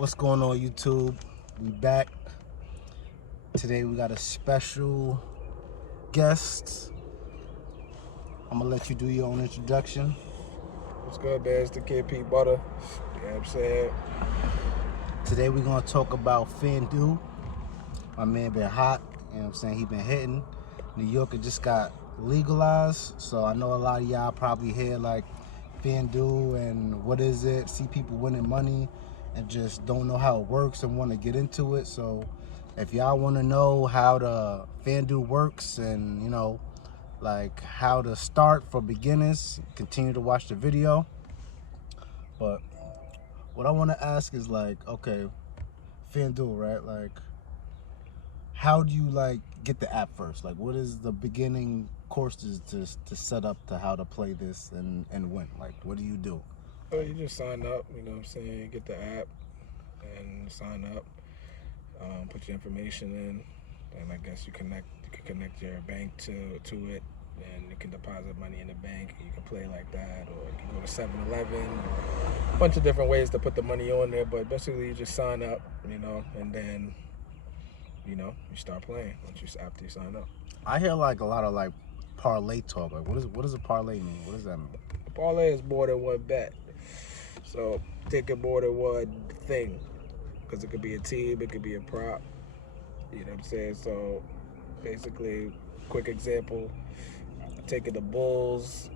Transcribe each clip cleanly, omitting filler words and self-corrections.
What's going on, YouTube? We back. Today we got a special guest. I'm gonna let you do your own introduction. What's good, man? It's the kid Pete Butter. You know what I'm saying? Today we're gonna talk about FanDuel. My man been hot, you know what I'm saying? He been hitting. New York, it just got legalized, so I know a lot of y'all probably hear like FanDuel and what is it, see people winning money and just don't know how it works and want to get into it. So if y'all want to know how the FanDuel works and like how to start for beginners, continue to watch the video. But what I want to ask is like, okay, FanDuel, right? Like, how do you like get the app first? Like, what is the beginning courses to set up to how to play this and win? Like, what do you do? So you just sign up, you know what I'm saying? You get the app and sign up, put your information in, and I guess you can connect your bank to it, and you can deposit money in the bank. You can play like that, or you can go to 7-Eleven, a bunch of different ways to put the money on there, but basically you just sign up, and then you start playing after you sign up. I hear like a lot of like parlay talk. Like, what does a parlay mean? What does that mean? A parlay is more than one bet. So taking more than one thing, because it could be a team, it could be a prop. You know what I'm saying? So basically, quick example: taking the Bulls,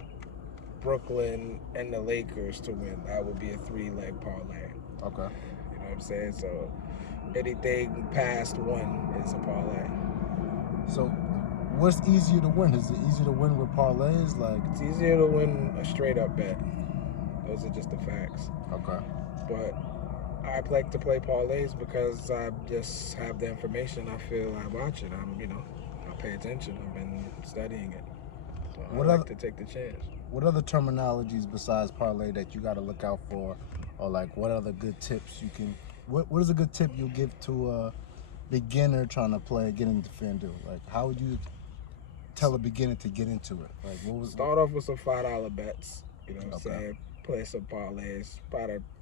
Brooklyn, and the Lakers to win. That would be a 3-leg parlay. Okay. You know what I'm saying? So anything past one is a parlay. So what's easier to win? Is it easier to win with parlays? Like, it's easier to win a straight up bet. Those are just the facts. Okay. But I like to play parlays because I just have the information. I feel I watch it. I pay attention. I've been studying it. So I like to take the chance. What other terminologies besides parlay that you got to look out for, or like what other good tips you can? What is a good tip you'll give to a beginner trying to get into FanDuel? Like, how would you tell a beginner to get into it? Like, start off with some $5 bets. You know what I'm Okay. saying? Play some parlays.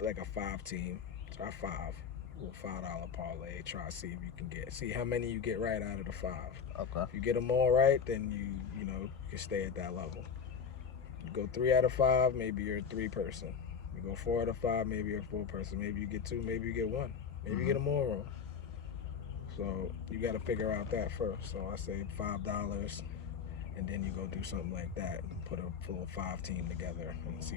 Like a 5-team. Try 5. $5 parlay. Try to see if you can see how many you get right out of the 5. Okay. If you get them all right, then you can stay at that level. You go 3 out of 5, maybe you're a 3-person. You go 4 out of 5, maybe you're a 4-person. Maybe you get 2, maybe you get 1. Maybe you get them all wrong. So you got to figure out that first. So I say $5, and then you go do something like that and put a full 5-team together and see,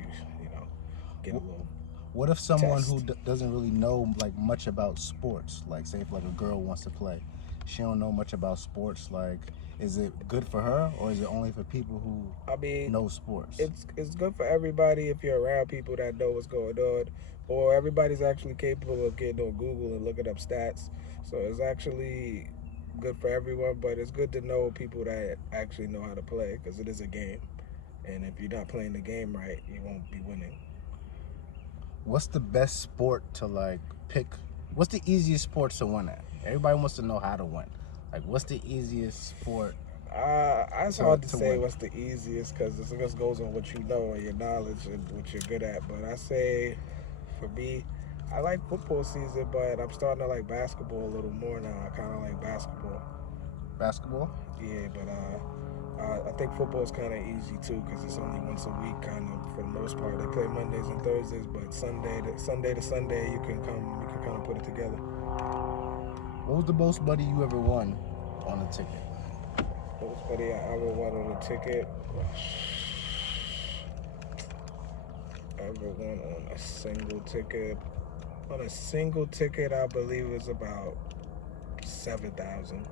get a little. What if someone test. who doesn't really know like much about sports, like say if like a girl wants to play, she don't know much about sports, like is it good for her or is it only for people who know sports? It's good for everybody if you're around people that know what's going on, or everybody's actually capable of getting on Google and looking up stats. So it's actually good for everyone, but it's good to know people that actually know how to play, because it is a game, and if you're not playing the game right, you won't be winning. What's the best sport to like pick? What's the easiest sport to win at? Everybody wants to know how to win. Like, what's the easiest sport? It's hard to say what's the easiest, because it just goes on what you know and your knowledge and what you're good at. But I say, for me, I like football season, but I'm starting to like basketball a little more now. I kind of like basketball. Basketball? Yeah, but I think football is kind of easy too, because it's only once a week, kind of, for the most part. They play Mondays and Thursdays, but Sunday to Sunday, you can kind of put it together. What was the most money you ever won on a ticket? Most money I ever won on a ticket? Ever won on a single ticket? On a single ticket, I believe it was about 7,000.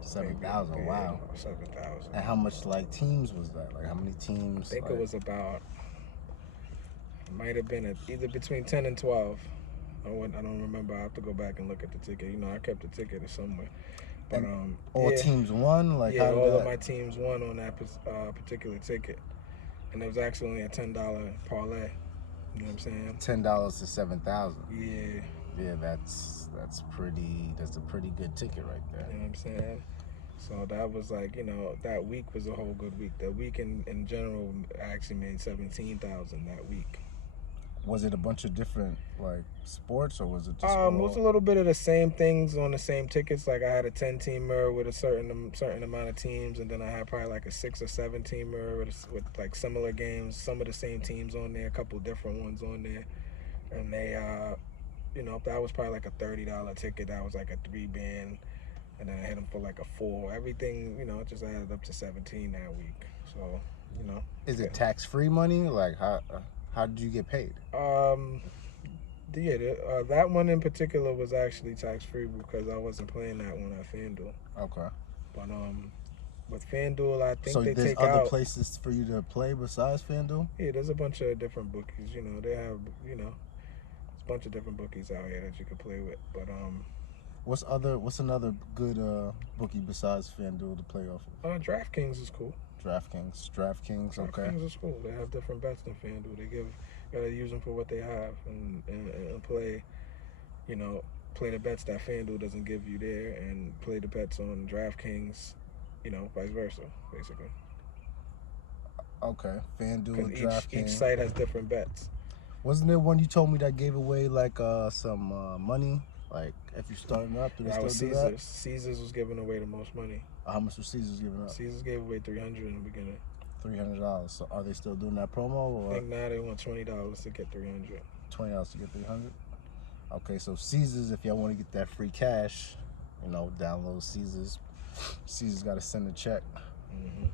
7,000. Wow. 7,000. And how much like teams was that? Like, how many teams? I think it was about. It might have been either between 10 and 12. I don't remember. I have to go back and look at the ticket. I kept the ticket somewhere. But all teams won. Like, yeah, all of my teams won on that particular ticket, and it was actually only a $10 parlay. You know what I'm saying? $10 to 7,000. Yeah. Yeah, that's a pretty good ticket right there. You know what I'm saying? So that was like, that week was a whole good week. That week in general, I actually made 17,000 that week. Was it a bunch of different like sports, or was it just It was a little bit of the same things on the same tickets. Like I had a 10-teamer with a certain amount of teams, and then I had probably like a 6 or 7-teamer with like similar games, some of the same teams on there, a couple different ones on there, and they that was probably like a $30 ticket. That was like a 3-band, and then I hit them for like a 4. Everything, it just added up to 17 that week. So, Is it tax-free money? Like how did you get paid? That one in particular was actually tax-free because I wasn't playing that one at FanDuel. Okay. But with FanDuel, I think they there's take other out places for you to play besides FanDuel? Yeah, there's a bunch of different bookies. They have there's a bunch of different bookies out here that you can play with. But what's another good bookie besides FanDuel to play off of? DraftKings is cool. DraftKings, okay. DraftKings is cool. They have different bets than FanDuel. Gotta use them for what they have and play, play the bets that FanDuel doesn't give you there, and play the bets on DraftKings, vice versa, basically. Okay, FanDuel, DraftKings. Each site has different bets. Wasn't there one you told me that gave away like some money? Like if you're starting up, do they still do that? Caesars was giving away the most money. How much was Caesars giving up? Caesars gave away $300 in the beginning. $300. So are they still doing that promo? Or? I think now they want $20 to get $300. $20 to get $300. Okay, so Caesars, if y'all want to get that free cash, download Caesars. Caesars got to send a check. Mm-hmm.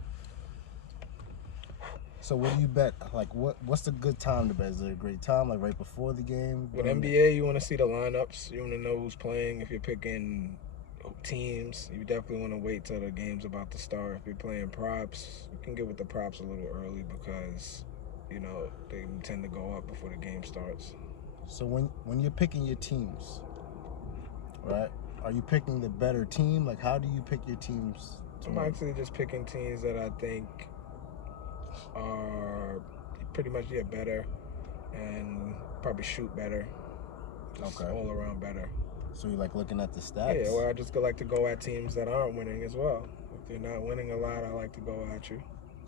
So what do you bet? Like what's a good time to bet? Is it a great time, like right before the game? With NBA, you want to see the lineups. You want to know who's playing. If you're picking teams, you definitely want to wait till the game's about to start. If you're playing props, you can get with the props a little early because, they tend to go up before the game starts. So when you're picking your teams, right, are you picking the better team? Like how do you pick your teams? I'm actually just picking teams that I think are pretty much better and probably shoot better. Just all around better. So you like looking at the stats? Yeah, well, I just like to go at teams that aren't winning as well. If they're not winning a lot, I like to go at you.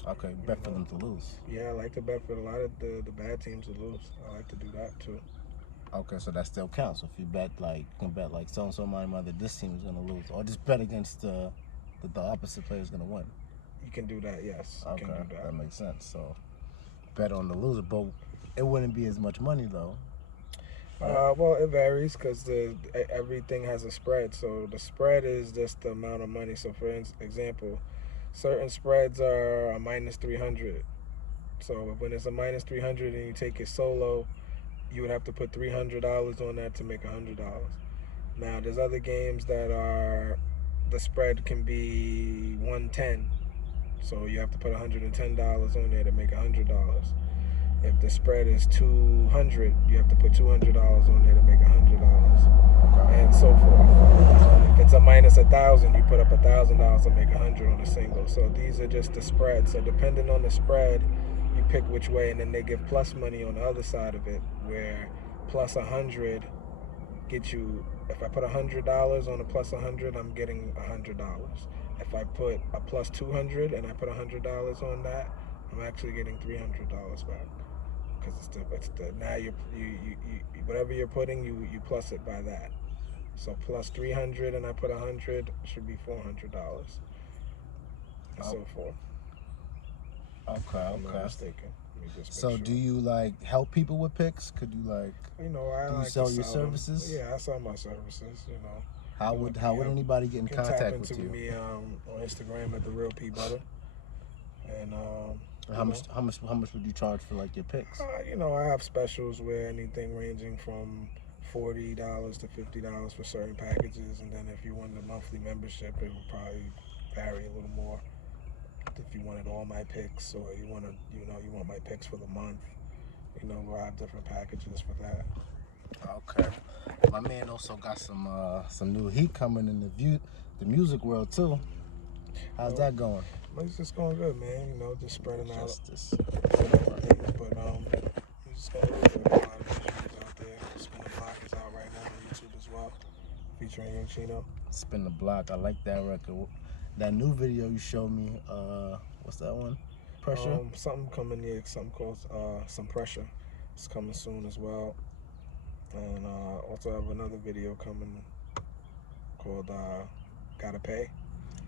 Okay, bet for them to lose. Yeah, I like to bet for a lot of the bad teams to lose. I like to do that too. Okay, so that still counts. If you bet you can bet like so and so mother this team is gonna lose, or just bet against the opposite player is gonna win. You can do that, yes. Okay, that makes sense. So bet on the loser, but it wouldn't be as much money though. Well, it varies because everything has a spread. So the spread is just the amount of money. So for example, certain spreads are a minus 300. So when it's a minus 300 and you take it solo, you would have to put $300 on that to make $100. Now there's other games that the spread can be 110. So you have to put $110 on there to make $100. If the spread is 200, you have to put $200 on there to make $100, and so forth. If it's a minus 1,000, you put up $1,000 to make 100 on a single. So these are just the spreads. So depending on the spread, you pick which way, and then they give plus money on the other side of it, where plus 100 gets you. If I put $100 on a plus 100, I'm getting $100. If I put a plus 200 and I put $100 on that, I'm actually getting $300 back. Because it's the now you whatever you're putting, you plus it by that. So plus 300 and I put 100 should be $400, and so forth. Okay. I'm not mistaken. So do you like help people with picks? Could you like I do like you sell to your them. services? Yeah, I sell my services. How would anybody get in contact with you? You can tap into me on Instagram at The Real P Butter. And how much would you charge for like your picks? I have specials where anything ranging from $40 to $50 for certain packages, and then if you want the monthly membership, it would probably vary a little more. If you wanted all my picks, or you want my picks for the month, we'll have different packages for that. Okay. My man also got some new heat coming in the music world too. How's that going? It's just going good, man. Just spreading out. Justice. But it's just going good. A lot of visuals out there. Spin the Block is out right now on YouTube as well, featuring Young Chino. Spin the Block. I like that record. That new video you showed me. What's that one? Pressure. Something coming near. Something called Some Pressure. It's coming soon as well. And also have another video coming called Gotta Pay.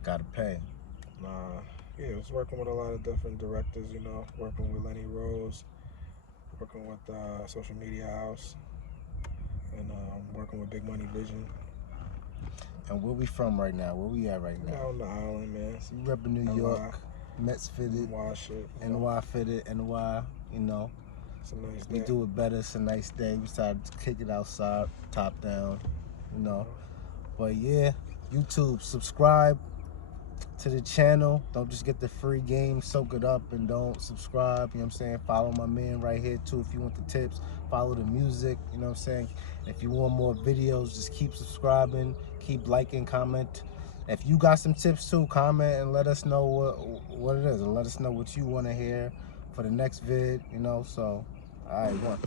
Gotta pay. Yeah, I was working with a lot of different directors, working with Lenny Rose, working with Social Media House, and working with Big Money Vision. And where we from right now? Where we at right now? Out on the island, man. So you repping New York, Mets fitted, NY shit. NY fitted, NY, It's a nice day. We do it better, it's a nice day. We decided to kick it outside, top down, But yeah, YouTube, subscribe to the channel. Don't just get the free game, soak it up and don't subscribe. You know what I'm saying? Follow my man right here too if you want the tips. Follow the music, you know what I'm saying? If you want more videos, just keep subscribing, keep liking, comment. If you got some tips too, comment and let us know what it is, and let us know what you want to hear for the next vid, So all right, one.